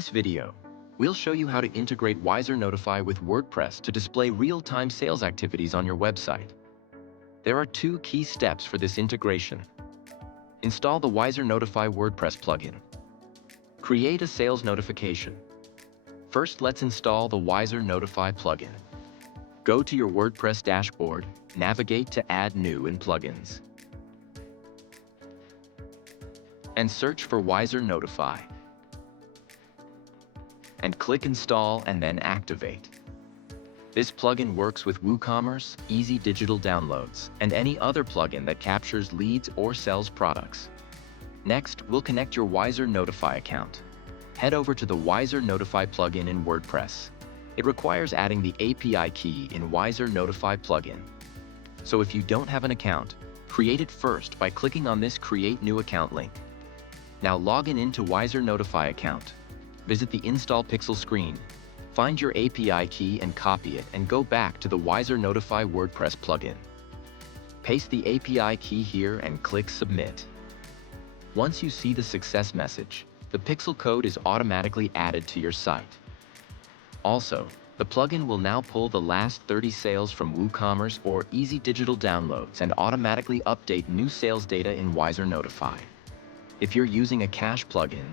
this video, we'll show you how to integrate WiserNotify with WordPress to display real-time sales activities on your website. There are two key steps for this integration. Install the WiserNotify WordPress plugin. Create a sales notification. First, let's install the WiserNotify plugin. Go to your WordPress dashboard, navigate to Add New in Plugins, and search for WiserNotify. And click Install and then Activate. This plugin works with WooCommerce, easy digital downloads, and any other plugin that captures leads or sells products. Next, we'll connect your WiserNotify account. Head over to the WiserNotify plugin in WordPress. It requires adding the API key in WiserNotify plugin. So if you don't have an account, create it first by clicking on this Create New Account link. Now log into WiserNotify account. Visit the Install Pixel screen. Find your API key and copy it and go back to the WiserNotify WordPress plugin. Paste the API key here and click Submit. Once you see the success message, the pixel code is automatically added to your site. Also, the plugin will now pull the last 30 sales from WooCommerce or easy digital downloads and automatically update new sales data in WiserNotify. If you're using a cache plugin,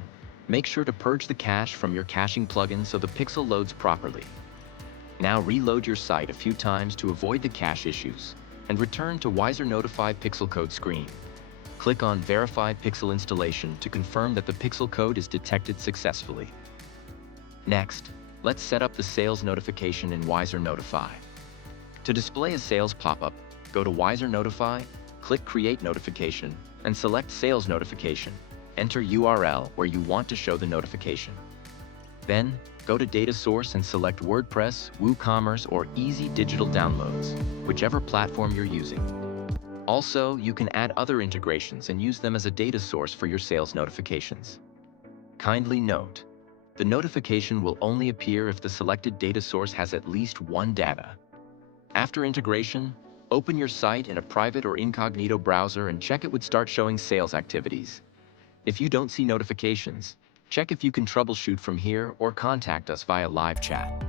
make sure to purge the cache from your caching plugin so the pixel loads properly. Now reload your site a few times to avoid the cache issues, and return to WiserNotify pixel code screen. Click on Verify Pixel Installation to confirm that the pixel code is detected successfully. Next, let's set up the sales notification in WiserNotify. To display a sales pop-up, go to WiserNotify, click Create Notification, and select Sales Notification. Enter URL where you want to show the notification. Then, go to Data Source and select WordPress, WooCommerce, or Easy Digital Downloads, whichever platform you're using. Also, you can add other integrations and use them as a data source for your sales notifications. Kindly note, the notification will only appear if the selected data source has at least one data. After integration, open your site in a private or incognito browser and check it would start showing sales activities. If you don't see notifications, check if you can troubleshoot from here or contact us via live chat.